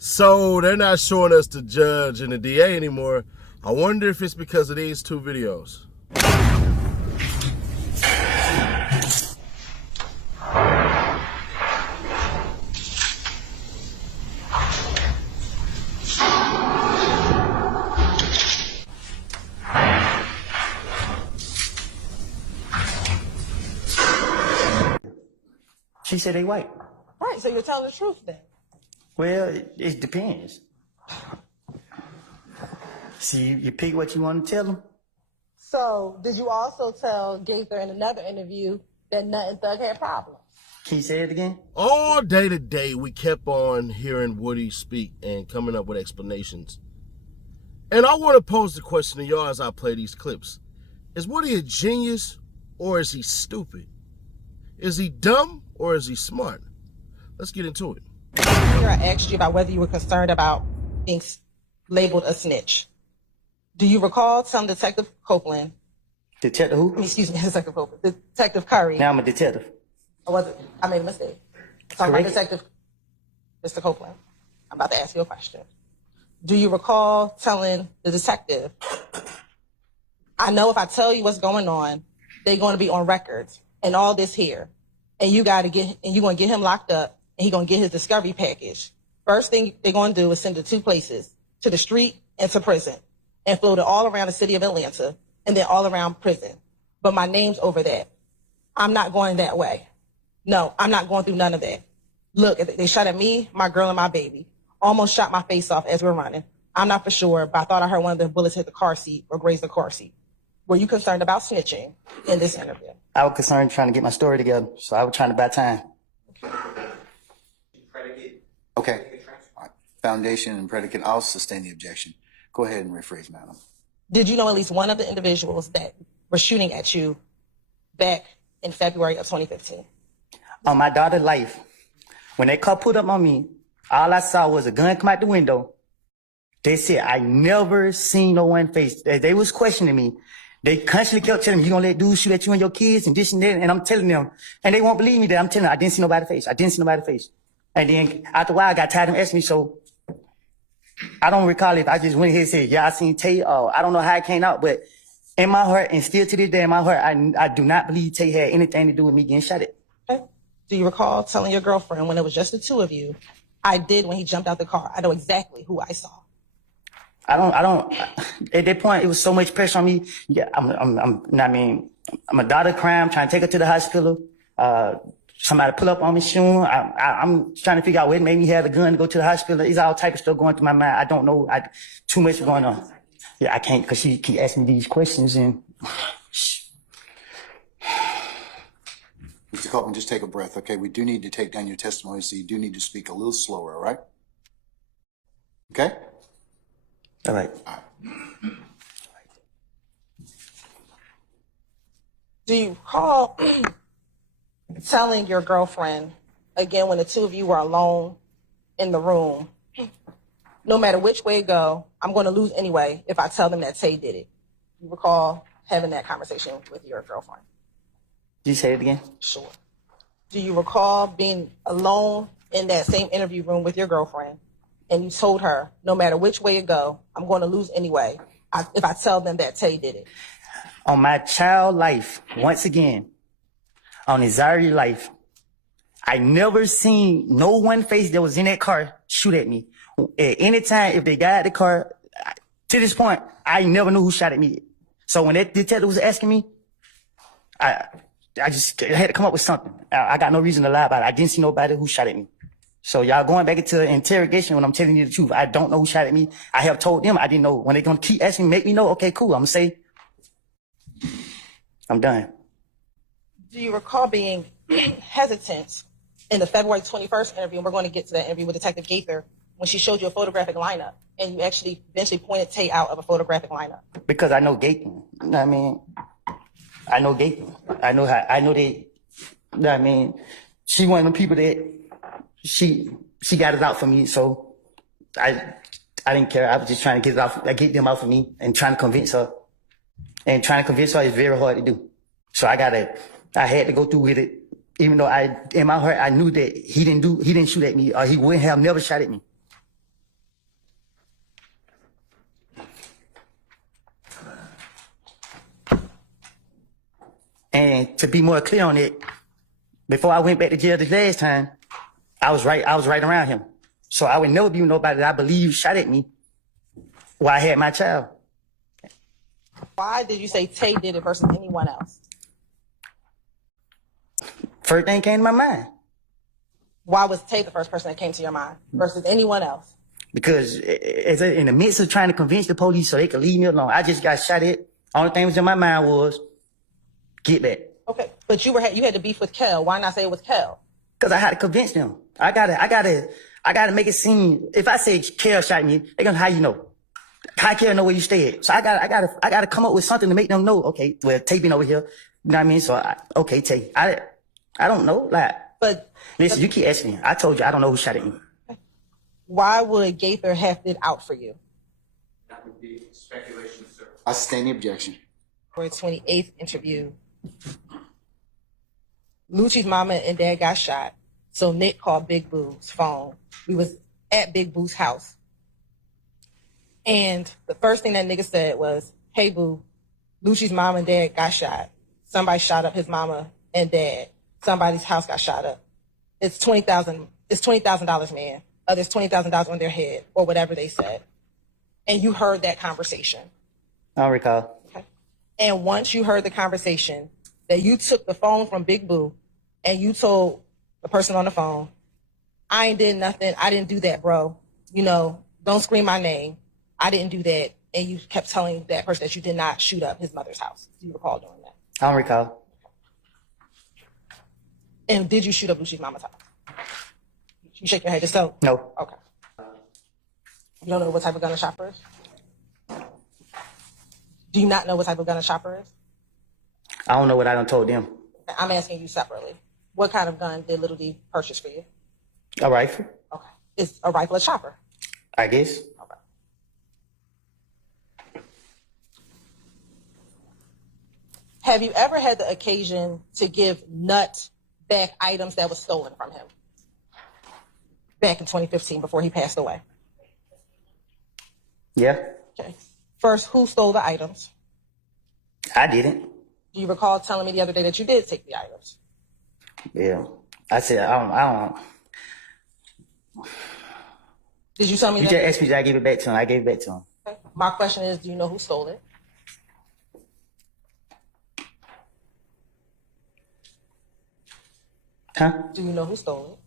So they're not showing us the judge and the DA anymore. I wonder if it's because of these two videos. She said they white. Right, so you're telling the truth then. Well, it depends. See, you pick what you want to tell them. So did you also tell Gaither in another interview that Nut and Thug had problems? Can you say it again? All day today, we kept on hearing Woody speak and coming up with explanations. And I want to pose the question to y'all as I play these clips. Is Woody a genius or is he stupid? Is he dumb or is he smart? Let's get into it. Earlier, I asked you about whether you were concerned about being labeled a snitch. Do you recall telling Detective Copeland? Detective who? Excuse me, Detective Copeland. Detective Curry. Now I'm a detective. Or was it? I made a mistake. Talking about Detective Mr. Copeland. I'm about to ask you a question. Do you recall telling the detective, I know if I tell you what's going on, they're going to be on records and all this here, and you're going to get him locked up, and he's going to get his discovery package. First thing they're going to do is send it to two places, to the street and to prison, and float it all around the city of Atlanta, and then all around prison. But my name's over that. I'm not going that way. No, I'm not going through none of that. Look, they shot at me, my girl, and my baby. Almost shot my face off as we're running. I'm not for sure, but I thought I heard one of the bullets hit the car seat or graze the car seat. Were you concerned about snitching in this interview? I was concerned trying to get my story together, so I was trying to buy time. Predicate. Okay. All right. Foundation and predicate. I'll sustain the objection. Go ahead and rephrase, madam. Did you know at least one of the individuals that were shooting at you back in February of 2015? On my daughter's life, when that car pulled up on me, all I saw was a gun come out the window. They said, I never seen no one face. They was questioning me. They constantly kept telling me, you gonna let dudes shoot at you and your kids and this and that. And I'm telling them, and they won't believe me that I'm telling them, I didn't see nobody's face. I didn't see nobody's face. And then after a while, I got tired of them asking me, so I don't recall if I just went ahead and said, yeah, I seen Tay. I don't know how it came out, but in my heart, and still to this day in my heart, I do not believe Tay had anything to do with me getting shot at. Okay. Do you recall telling your girlfriend when it was just the two of you, I did when he jumped out the car. I know exactly who I saw. I don't, at that point, it was so much pressure on me. Yeah, I'm a daughter crying, trying to take her to the hospital. Somebody pull up on me soon. I'm trying to figure out what made me have the gun to go to the hospital. It's all type of stuff going through my mind. I don't know. Too much going on. Yeah, I can't, cause she keep asking me these questions and. Mr. Copeland, just take a breath, okay? We do need to take down your testimony, so you do need to speak a little slower, all right? Okay? All right. Do you recall telling your girlfriend, again, when the two of you were alone in the room, no matter which way it go, I'm going to lose anyway if I tell them that Tay did it? You recall having that conversation with your girlfriend? Did you say it again? Sure. Do you recall being alone in that same interview room with your girlfriend, and you told her, no matter which way it go, I'm going to lose anyway if I tell them that Tay did it? On my child life, once again, on Izari life, I never seen no one face that was in that car shoot at me. At any time, if they got out the car, to this point, I never knew who shot at me. So when that detective was asking me, I just had to come up with something. I got no reason to lie about it. I didn't see nobody who shot at me. So y'all going back into interrogation when I'm telling you the truth. I don't know who shot at me. I have told them I didn't know. When they're going to keep asking me, make me know, okay, cool. I'm going to say, I'm done. Do you recall being hesitant in the February 21st interview, and we're going to get to that interview with Detective Gaither, when she showed you a photographic lineup, and you actually eventually pointed Tay out of a photographic lineup? Because I know Gaten. You know what I mean? I know Gaten. I know they, you know what I mean? She one of them people that she got it out for me, so I didn't care. I was just trying to get them out for me and trying to convince her. And trying to convince her is very hard to do. So I had to go through with it, even though in my heart, I knew that he didn't shoot at me, or he wouldn't have never shot at me. And to be more clear on it, before I went back to jail the last time, I was right around him. So I would never be with nobody that I believe shot at me while I had my child. Why did you say Tay did it versus anyone else? First thing came to my mind. Why was Tay the first person that came to your mind versus anyone else? Because in the midst of trying to convince the police so they could leave me alone, I just got shot at. Only thing was in my mind was, get back. Okay, but you had to beef with Kel. Why not say it was Kel? Because I had to convince them. I gotta make it seem, if I say Kel shot me, they gonna, how you know? How Kel know where you stay at? So I gotta come up with something to make them know, okay, well, Tay been over here. You know what I mean? So, okay, Tay. I don't know, like, But listen, you keep asking me. I told you I don't know who shot at me. why would Gaither have it out for you? That would be speculation, sir. I sustain the objection. For a 28th interview, Lucci's mama and dad got shot, so Nick called Big Boo's phone. We was at Big Boo's house. And the first thing that nigga said was, hey, Boo, Lucci's mom and dad got shot. Somebody shot up his mama and dad. Somebody's house got shot up. It's $20,000. It's $20,000, man. There's $20,000 on their head, or whatever they said. And you heard that conversation. I don't recall. Okay. And once you heard the conversation, that you took the phone from Big Boo and you told the person on the phone, I ain't did nothing. I didn't do that, bro. You know, don't scream my name. I didn't do that. And you kept telling that person that you did not shoot up his mother's house. Do you recall doing that? I don't recall. And did you shoot up Lucci's mama's house? You shake your head just so? No. Okay. You don't know what type of gun a shopper is? Do you not know what type of gun a shopper is? I don't know what I done told them. I'm asking you separately. What kind of gun did Little D purchase for you? A rifle, Okay. Is a rifle a chopper? I guess. Okay. Have you ever had the occasion to give Nut back items that was stolen from him? Back in 2015 before he passed away. Yeah. Okay. First, who stole the items? I didn't. Do you recall telling me the other day that you did take the items? Yeah. I said, I don't. Did you tell me You that? just asked me, did I give it back to him? I gave it back to him. Okay. My question is, do you know who stole it? Huh? Do you know who stole it?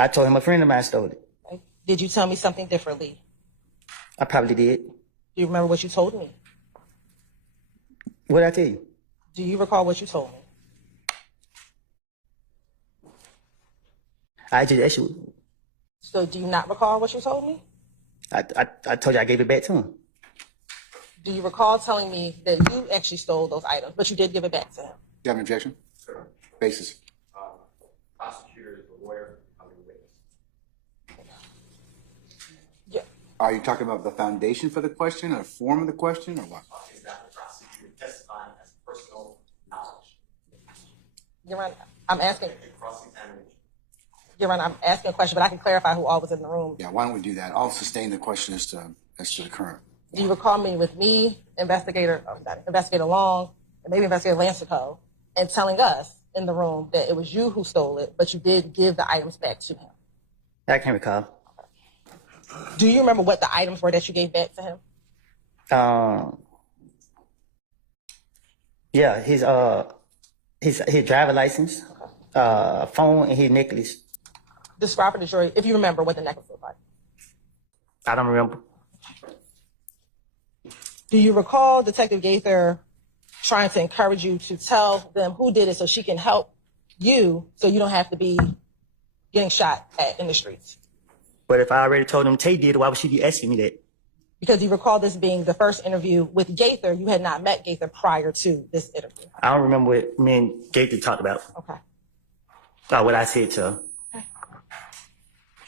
I told him a friend of mine stole it. Okay. Did you tell me something differently? I probably did. Do you remember what you told me? What did I tell you? Do you recall what you told me? I just asked you. So do you not recall what you told me? I told you I gave it back to him. Do you recall telling me that you actually stole those items, but you did give it back to him? Do you have an objection? Sir. Basis. Prosecutor is the lawyer, I'm the witness. Yeah. Are you talking about the foundation for the question or form of the question or what? Is that the prosecutor testifying as personal knowledge? Your Honor, I'm asking. Cross-examination. Your Honor, I'm asking a question, but I can clarify who all was in the room. Yeah, why don't we do that? I'll sustain the question as to the current. Do you recall me with me, Investigator Long, and maybe Investigator Lancico, and telling us in the room that it was you who stole it, but you did give the items back to him? I can't recall. Do you remember what the items were that you gave back to him? Yeah, his driver license, phone, and his necklace. Describe for the jury, if you remember what the necklace looked like. I don't remember. Do you recall Detective Gaither trying to encourage you to tell them who did it so she can help you so you don't have to be getting shot at in the streets? But if I already told him Tay did, why would she be asking me that? Because you recall this being the first interview with Gaither. You had not met Gaither prior to this interview. I don't remember what me and Gaither talked about. Okay. What I said to her.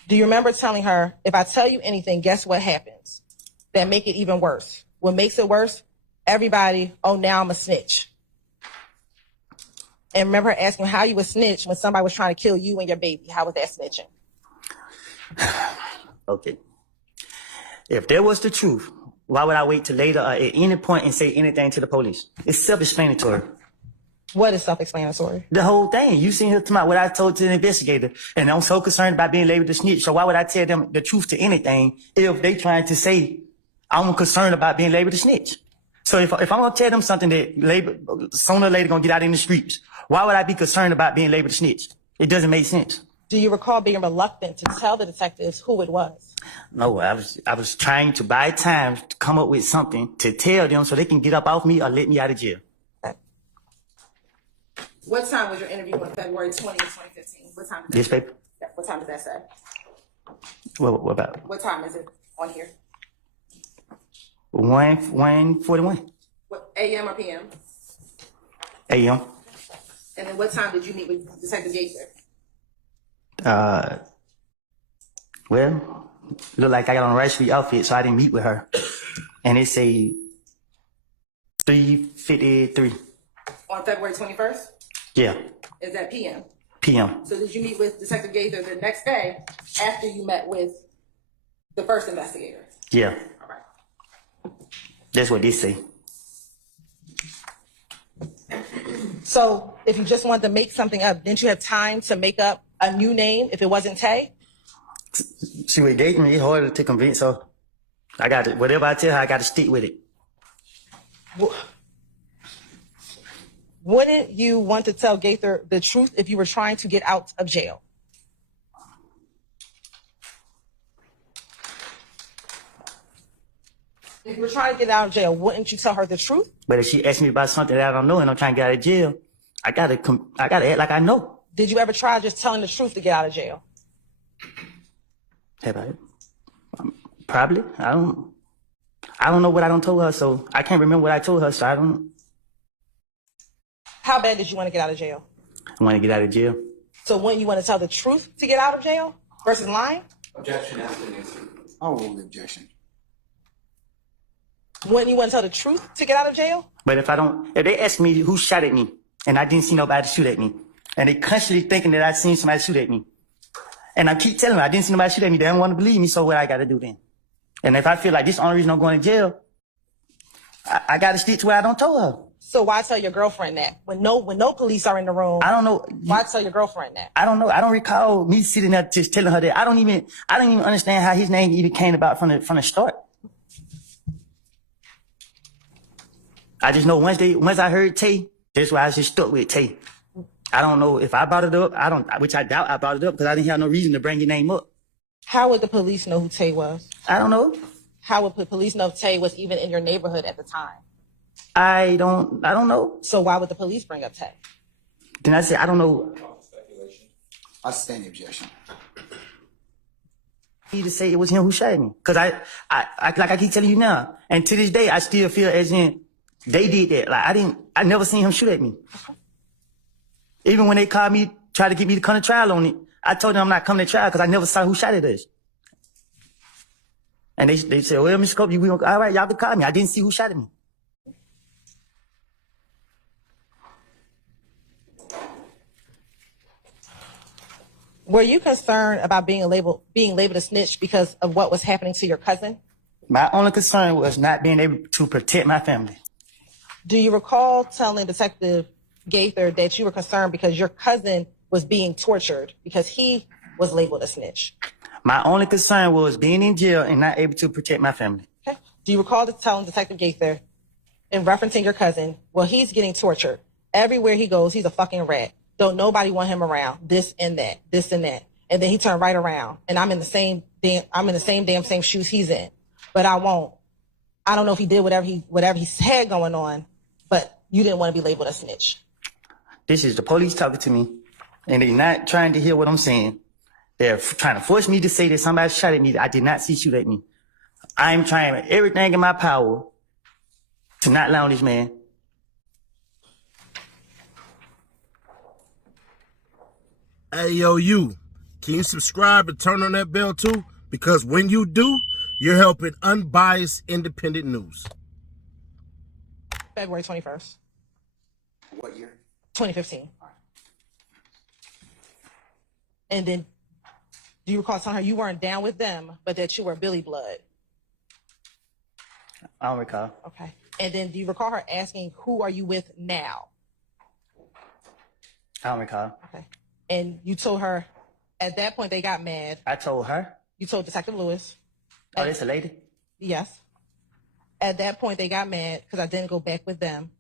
Do you remember telling her, if I tell you anything, guess what happens? That make it even worse. What makes it worse? Everybody, oh, now I'm a snitch. And remember her asking how you a snitch when somebody was trying to kill you and your baby. How was that snitching? Okay. If there was the truth, why would I wait till later or at any point and say anything to the police? It's self-explanatory. What is self-explanatory? The whole thing. You seen her tonight, what I told to the investigator. And I'm so concerned about being labeled a snitch. So why would I tell them the truth to anything if they trying to say I'm concerned about being labeled a snitch? So if I'm going to tell them something that sooner or later going to get out in the streets, why would I be concerned about being labeled a snitch? It doesn't make sense. Do you recall being reluctant to tell the detectives who it was? No, I was trying to buy time to come up with something to tell them so they can get up off me or let me out of jail. What time was your interview on February 20th, 2015? What time did This paper? What time did that say? What about? What time is it on here? 1:41 What, AM or PM? a.m. And then what time did you meet with Detective Gaither? Well, look like I got on a right street outfit, so I didn't meet with her. And it say 3:53. On February 21st? Yeah, Is that PM? p.m. So did you meet with Detective Gaither the next day after you met with the first investigator? Yeah, All right. that's what they say. So if you just wanted to make something up, didn't you have time to make up a new name if it wasn't Tay? See, with dating, it's harder to convince her. I got to, whatever I tell her, I got to stick with it. Wouldn't you want to tell Gaither the truth if you were trying to get out of jail? If you were trying to get out of jail, wouldn't you tell her the truth? But if she asks me about something that I don't know and I'm trying to get out of jail, I gotta act like I know. Did you ever try just telling the truth to get out of jail? Have I? Probably. I don't know what I don't told her, so I can't remember what I told her, so I don't. How bad did you want to get out of jail? I want to get out of jail. So wouldn't you want to tell the truth to get out of jail versus lying? Objection has been answered. I'll rule the objection. Wouldn't you want to tell the truth to get out of jail? But if they ask me who shot at me, and I didn't see nobody shoot at me, and they constantly thinking that I seen somebody shoot at me, and I keep telling them I didn't see nobody shoot at me, they don't want to believe me, so what I got to do then? And if I feel like this is the only reason I'm going to jail, I got to stick to what I don't tell her. So why tell your girlfriend that when no police are in the room? I don't know. Why tell your girlfriend that? I don't know. I don't recall me sitting there just telling her that. I don't even understand how his name even came about from the start. I just know once I heard Tay, that's why I just stuck with Tay. I don't know if I brought it up. Which I doubt I brought it up because I didn't have no reason to bring your name up. How would the police know who Tay was? I don't know. How would the police know if Tay was even in your neighborhood at the time? I don't know. So why would the police bring up Tay? Then I said, I don't know. Speculation. I stand the objection. He to say it was him who shot me. Cause I like I keep telling you now. And to this day, I still feel as in they did that. Like I never seen him shoot at me. Even when they called me, tried to get me to come to trial on it, I told them I'm not coming to trial because I never saw who shot at us. And they said, well, Mr. Cope, all right, y'all can call me. I didn't see who shot at me. Were you concerned about being labeled a snitch because of what was happening to your cousin? My only concern was not being able to protect my family. Do you recall telling Detective Gaither that you were concerned because your cousin was being tortured because he was labeled a snitch? My only concern was being in jail and not able to protect my family. Okay. Do you recall telling Detective Gaither, in referencing your cousin, well, he's getting tortured. Everywhere he goes, he's a fucking rat. Don't nobody want him around. This and that, this and that. And then he turned right around, and I'm in the same damn shoes he's in. But I won't. I don't know if he did whatever he had going on, but you didn't want to be labeled a snitch. This is the police talking to me, and they're not trying to hear what I'm saying. They're trying to force me to say that somebody shot at me that I did not see shoot at me. I'm trying everything in my power to not allow this man. Hey, yo, you. Can you subscribe and turn on that bell too? Because when you do, you're helping unbiased, independent news. February 21st, What year? 2015. And then, do you recall telling her you weren't down with them, but that you were Billy Blood? I don't recall. Okay. And then, do you recall her asking, who are you with now? I don't recall. Okay. And you told her, at that point they got mad. I told her. You told Detective Lewis. Oh, this a lady? Yes. At that point they got mad because I didn't go back with them.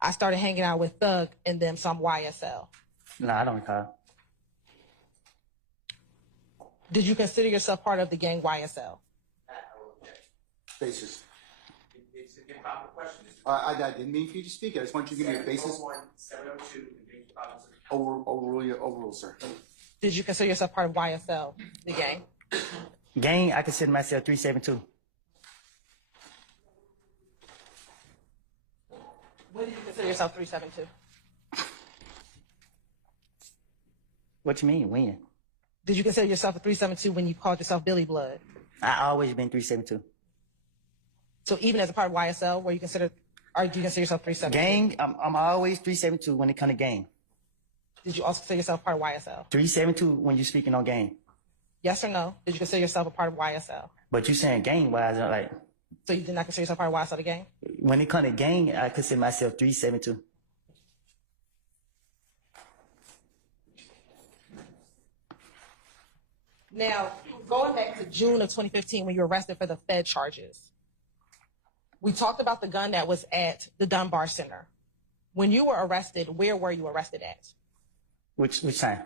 I started hanging out with Thug and them some YSL. No, I don't recall. Did you consider yourself part of the gang YSL? Basis. It's an improper question. I didn't mean for you to speak. I just want you to give me a basis. 702, engaged officer. Overrule, sir. Did you consider yourself part of YSL, the gang? Gang, I consider myself 372. When did you consider yourself 372? What you mean, when? Did you consider yourself a 372 when you called yourself Billy Blood? I always been 372. So even as a part of YSL, do you consider yourself 372? Gang, I'm always 372 when it come to gang. Did you also consider yourself part of YSL? 372 when you speaking on gang. Yes or no? Did you consider yourself a part of YSL? But you saying gang wise, like So you did not consider yourself part of YSL, the gang? when it come to gang, I consider myself 372. Now, going back to June of 2015 when you were arrested for the Fed charges, we talked about the gun that was at the Dunbar Center. When you were arrested, where were you arrested at? Which time?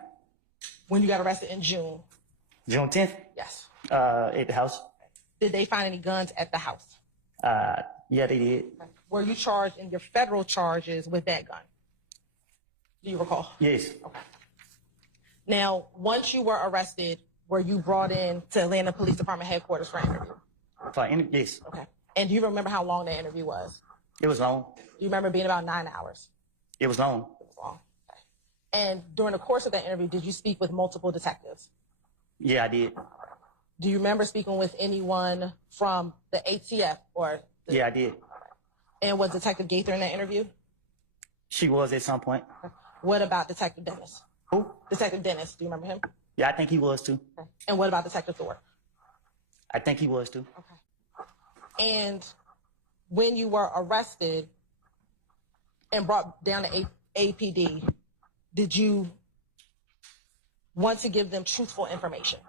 When you got arrested in June? June 10th? Yes. At the house. Did they find any guns at the house? Yeah, they did. Were you charged in your federal charges with that gun? Do you recall? Yes. Now, once you were arrested, were you brought in to Atlanta Police Department headquarters for an interview? Yes. Okay. And do you remember how long that interview was? It was long. Do you remember being about 9 hours? It was long. It was long. Okay. And during the course of that interview, did you speak with multiple detectives? Yeah, I did. Do you remember speaking with anyone from the ATF or? Yeah, I did. And was Detective Gaither in that interview? She was at some point. What about Detective Dennis? Who? Detective Dennis, do you remember him? Yeah, I think he was too. Okay. And what about Detective Thorpe? I think he was too. Okay. And when you were arrested and brought down to APD, did you want to give them truthful information?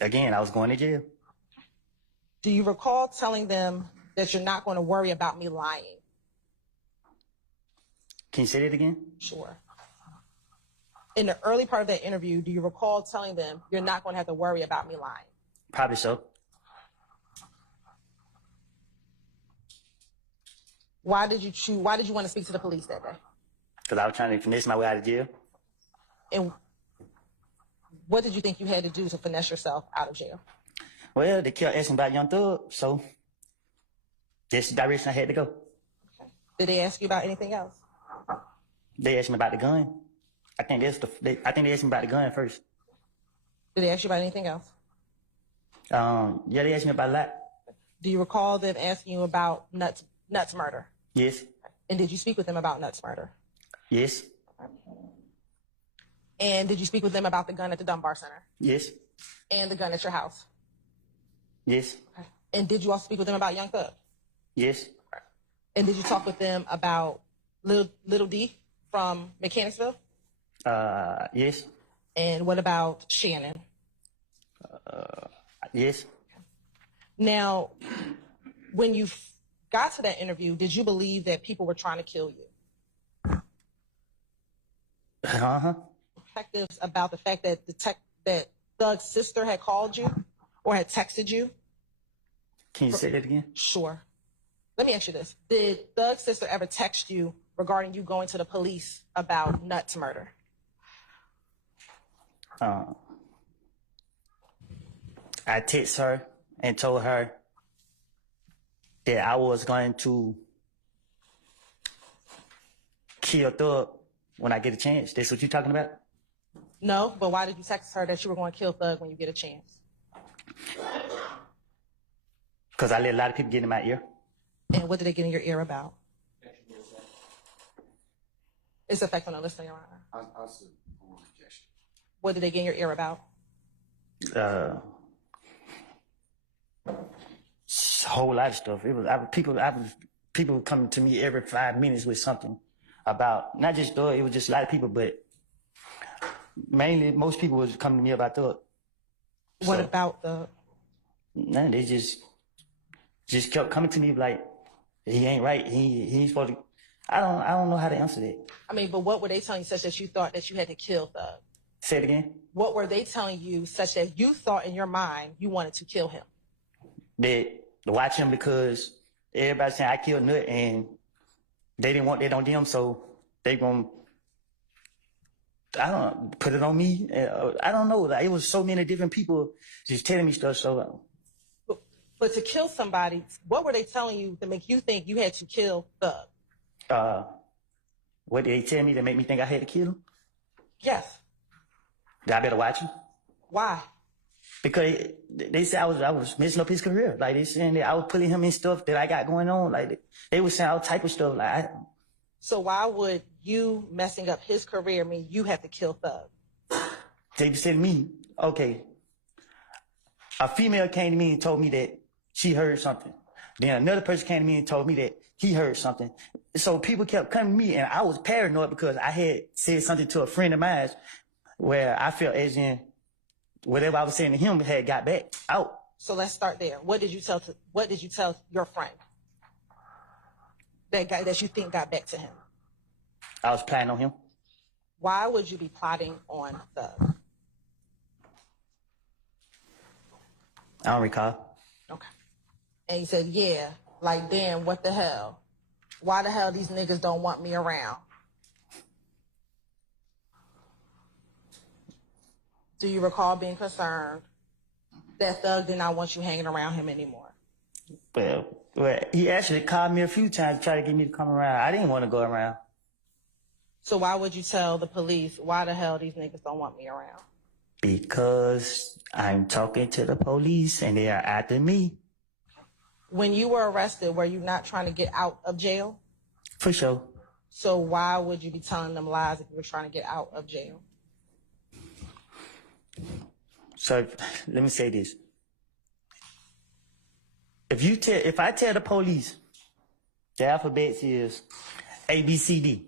Again, I was going to jail. Do you recall telling them that you're not going to worry about me lying? Can you say that again? Sure. In the early part of that interview, do you recall telling them you're not going to have to worry about me lying? Probably so. Why did you want to speak to the police that day? Because I was trying to finesse my way out of jail. And what did you think you had to do to finesse yourself out of jail? Well, they kept asking about Young Thug, so that's the direction I had to go. Did they ask you about anything else? They asked me about the gun. I think they asked me about the gun first. Did they ask you about anything else? Yeah, they asked me about a lot. Do you recall them asking you about Nuts murder? Yes. And did you speak with them about Nuts murder? Yes. And did you speak with them about the gun at the Dunbar Center? Yes. And the gun at your house? Yes. And did you also speak with them about Young Thug? Yes. And did you talk with them about Little D from Mechanicsville? Yes. And what about Shannon? Yes. Now, when you got to that interview, did you believe that people were trying to kill you? Uh-huh. Detectives about the fact that that Thug's sister had called you or had texted you? Can you say that again? Sure. Let me ask you this. Did Thug's sister ever text you regarding you going to the police about Nuts murder? I texted her and told her that I was going to kill Thug when I get a chance. That's what you talking about? No, but why did you text her that you were going to kill Thug when you get a chance? Because I let a lot of people get in my ear. And what did they get in your ear about? It's effect on the listener, Your Honor. I said, objection. What did they get in your ear about? A whole lot of stuff. People coming to me every 5 minutes with something about not just Thug, it was just a lot of people, but mainly most people was coming to me about Thug. What about the? Nah, they just kept coming to me like he ain't right. He ain't supposed to. I don't know how to answer that. I mean, but what were they telling you such that you thought that you had to kill Thug? Say it again. What were they telling you such that you thought in your mind you wanted to kill him? That to watch him because everybody saying I killed Nut and they didn't want that on them, so they gonna put it on me. I don't know. Like, it was so many different people just telling me stuff. So, But to kill somebody, what were they telling you to make you think you had to kill Thug? what did they tell me to make me think I had to kill him? Yes. That I better watch him Why? because they said I was messing up his career. Like they saying that I was putting him in stuff that I got going on. Like they were saying all type of stuff. Like So why would you messing up his career mean you have to kill Thug? they said to me, okay, a female came to me and told me that she heard something. Then another person came to me and told me that he heard something. So people kept coming to me, and I was paranoid because I had said something to a friend of mine where I felt as in whatever I was saying to him had got back out. So let's start there. What did you tell your friend that you think got back to him? I was planning on him. Why would you be plotting on Thug? I don't recall. Okay. And he said, yeah, like, damn, what the hell? Why the hell these niggas don't want me around? Do you recall being concerned that Thug did not want you hanging around him anymore? Well, he actually called me a few times to try to get me to come around. I didn't want to go around. So why would you tell the police, why the hell these niggas don't want me around? Because I'm talking to the police and they are after me. When you were arrested, were you not trying to get out of jail? For sure. So why would you be telling them lies if you were trying to get out of jail? So let me say this. If I tell the police the alphabet is A, B, C, D,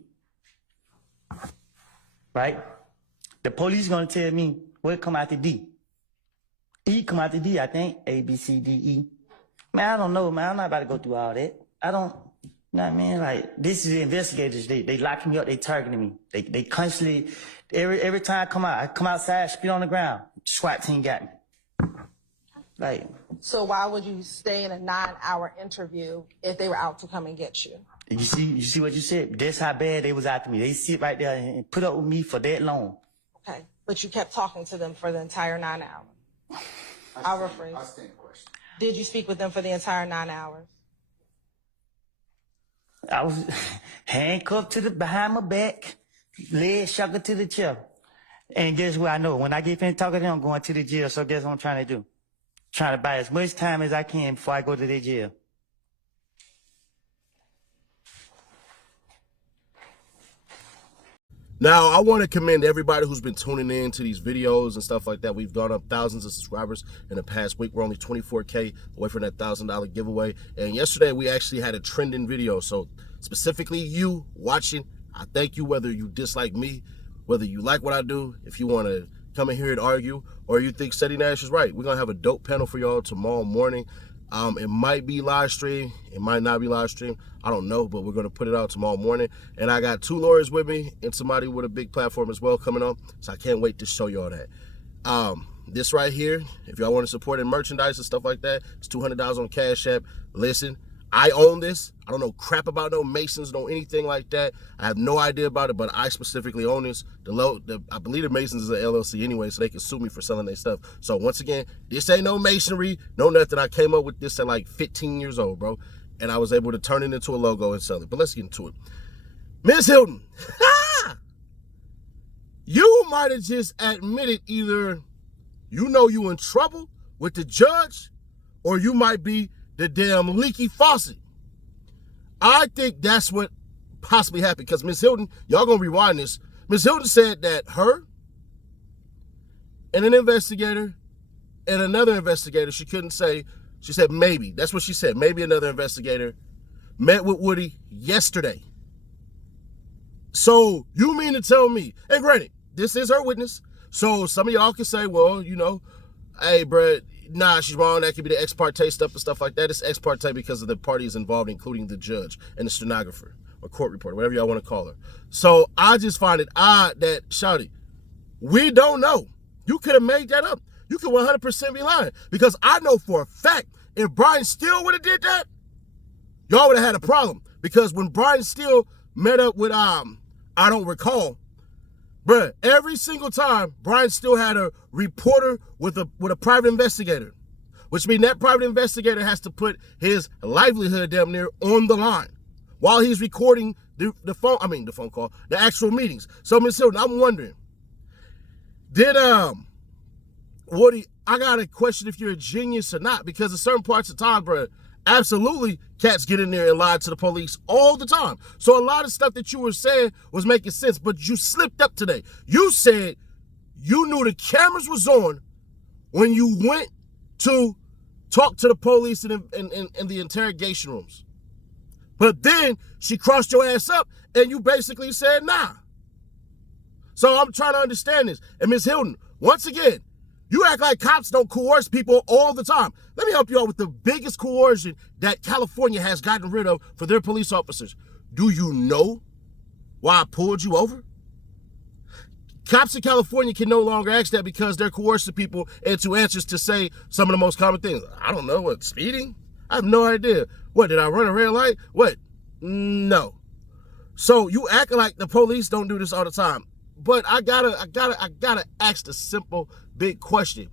right? The police gonna tell me what come after D. E come after D, I think. A, B, C, D, E. Man, I don't know, man. I'm not about to go through all that. I don't, you know what I mean? Like, this is the investigators. They locking me up. They targeting me. They constantly, every time I come outside, spit on the ground. SWAT team got me. Like. So why would you stay in a 9-hour interview if they were out to come and get you? You see what you said? That's how bad they was after me. They sit right there and put up with me for that long. Okay. But you kept talking to them for the entire 9 hours. I'll rephrase. I stand question. Did you speak with them for the entire 9 hours? I was handcuffed behind my back, legs shackled to the chair. And guess what I know? When I get finished talking to them, I'm going to the jail. So guess what I'm trying to do? Trying to buy as much time as I can before I go to the jail. Now, I want to commend everybody who's been tuning in to these videos and stuff like that. We've gone up thousands of subscribers in the past week. We're only 24K away from that $1,000 giveaway. And yesterday, we actually had a trending video. So specifically you watching, I thank you, whether you dislike me, whether you like what I do, if you want to come in here and argue, or you think Seti Nash is right. We're going to have a dope panel for y'all tomorrow morning. It might be live stream. It might not be live stream. I don't know, but we're going to put it out tomorrow morning. And I got 2 lawyers with me and somebody with a big platform as well coming on. So I can't wait to show y'all that. This right here, if y'all want to support in merchandise and stuff like that, it's $200 on Cash App. Listen, I own this. I don't know crap about no Masons, no anything like that. I have no idea about it, but I specifically own this. I believe the Masons is an LLC anyway, so they can sue me for selling their stuff. So once again, this ain't no masonry, no nothing. I came up with this at like 15 years old, bro, and I was able to turn it into a logo and sell it. But let's get into it. Ms. Hylton, you might have just admitted either you know you in trouble with the judge, or you might be the damn leaky faucet. I think that's what possibly happened, because Ms. Hylton, y'all gonna rewind this. Ms. Hylton said that her and an investigator and another investigator, she couldn't say, she said maybe, that's what she said, maybe another investigator met with Woody yesterday. So you mean to tell me, and granted, this is her witness, so some of y'all can say, well, you know, hey, bruh, nah, she's wrong. That could be the ex parte stuff and stuff like that. It's ex parte because of the parties involved, including the judge and the stenographer or court reporter, whatever y'all want to call her. So I just find it odd that, shawty, we don't know. You could have made that up. You could 100% be lying, because I know for a fact if Brian Steele would have did that, y'all would have had a problem. Because when Brian Steele met up with I don't recall, bruh, every single time Brian Steele had a reporter with a private investigator, which means that private investigator has to put his livelihood damn near on the line while he's recording the phone call, the actual meetings. So Ms. Hylton, I'm wondering, did Woody, I got a question if you're a genius or not, because at certain parts of time, bro, absolutely cats get in there and lie to the police all the time. So a lot of stuff that you were saying was making sense, but you slipped up today. You said you knew the cameras was on when you went to talk to the police in the interrogation rooms. But then she crossed your ass up and you basically said, nah. So I'm trying to understand this. And Ms. Hylton, once again, you act like cops don't coerce people all the time. Let me help you out with the biggest coercion that California has gotten rid of for their police officers. Do you know why I pulled you over? Cops in California can no longer ask that because they're coercing people into answers to say some of the most common things. I don't know, what, speeding? I have no idea. What, did I run a red light? What? No. So you act like the police don't do this all the time. But I gotta ask the simple, big question.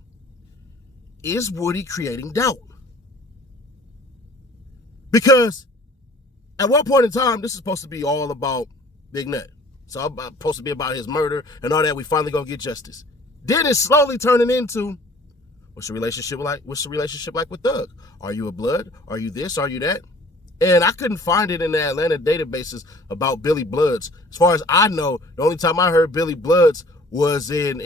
Is Woody creating doubt? Because at one point in time, this is supposed to be all about Big Nut. So I'm supposed to be about his murder and all that. We finally gonna get justice. Then it's slowly turning into, what's your relationship like? What's the relationship like with Doug? Are you a blood? Are you this? Are you that? And I couldn't find it in the Atlanta databases about Billy Bloods. As far as I know, the only time I heard Billy Bloods was in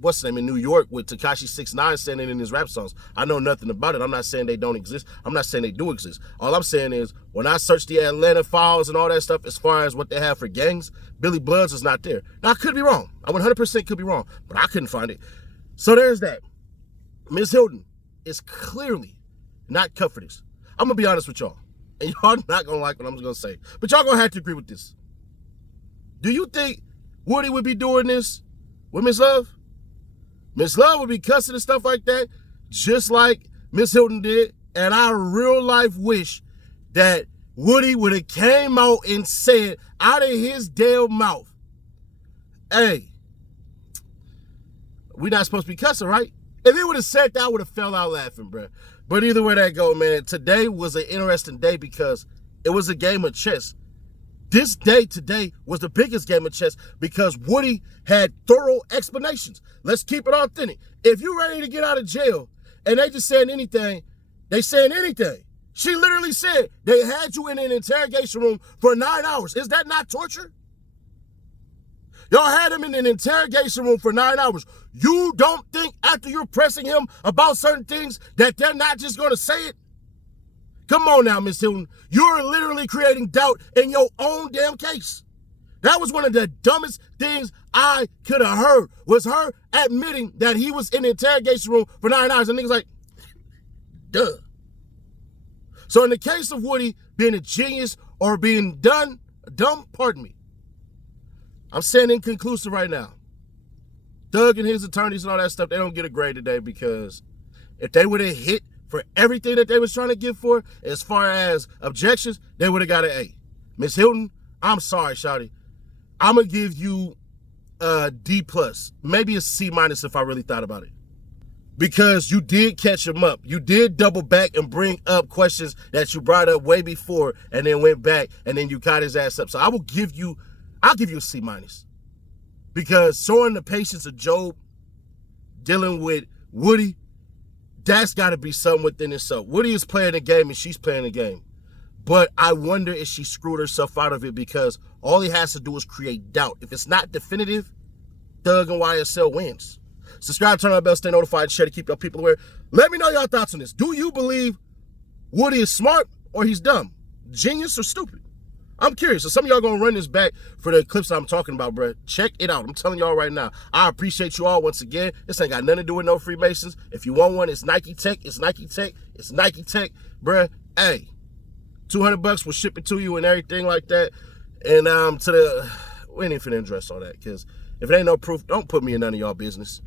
what's the name, in New York with Tekashi 6ix9ine saying it in his rap songs. I know nothing about it. I'm not saying they don't exist. I'm not saying they do exist. All I'm saying is when I searched the Atlanta files and all that stuff as far as what they have for gangs, Billy Bloods is not there. Now, I could be wrong. I 100% could be wrong, but I couldn't find it. So there's that. Ms. Hylton is clearly not cut for this. I'm going to be honest with y'all, and y'all not going to like what I'm going to say, but y'all going to have to agree with this. Do you think Woody would be doing this with Miss Love? Miss Love would be cussing and stuff like that, just like Miss Hylton did, and I real life wish that Woody would have came out and said out of his damn mouth, hey, we not supposed to be cussing, right? If he would have said that, I would have fell out laughing, bro. But either way that go, man, today was an interesting day because it was a game of chess. This day today was the biggest game of chess because Woody had thorough explanations. Let's keep it authentic. If you're ready to get out of jail and they just saying anything, they saying anything. She literally said they had you in an interrogation room for 9 hours. Is that not torture? Y'all had him in an interrogation room for 9 hours. You don't think after you're pressing him about certain things that they're not just going to say it? Come on now, Miss Hylton. You're literally creating doubt in your own damn case. That was one of the dumbest things I could have heard, was her admitting that he was in the interrogation room for 9 hours. And niggas like, duh. So in the case of Woody being a genius or being dumb, pardon me, I'm saying inconclusive right now. Doug and his attorneys and all that stuff, they don't get a grade today because if they would have hit for everything that they was trying to get for, as far as objections, they would have got an A. Miss Hylton, I'm sorry, shawty. I'm going to give you a D+, maybe a C- if I really thought about it. Because you did catch him up. You did double back and bring up questions that you brought up way before and then went back and then you caught his ass up. So I'll give you a C-. Because showing the patience of Job, dealing with Woody, that's got to be something within itself. Woody is playing the game and she's playing the game. But I wonder if she screwed herself out of it because all he has to do is create doubt. If it's not definitive, Doug and YSL wins. Subscribe, turn on the bell, stay notified, share to keep your people aware. Let me know your thoughts on this. Do you believe Woody is smart or he's dumb? Genius or stupid? I'm curious. So some of y'all gonna run this back for the clips I'm talking about, bruh. Check it out. I'm telling y'all right now. I appreciate you all once again. This ain't got nothing to do with no Freemasons. If you want one, it's Nike Tech. It's Nike Tech. It's Nike Tech, bruh. Hey, $200 will ship it to you and everything like that. And we ain't even finna address all that, because if it ain't no proof, don't put me in none of y'all business.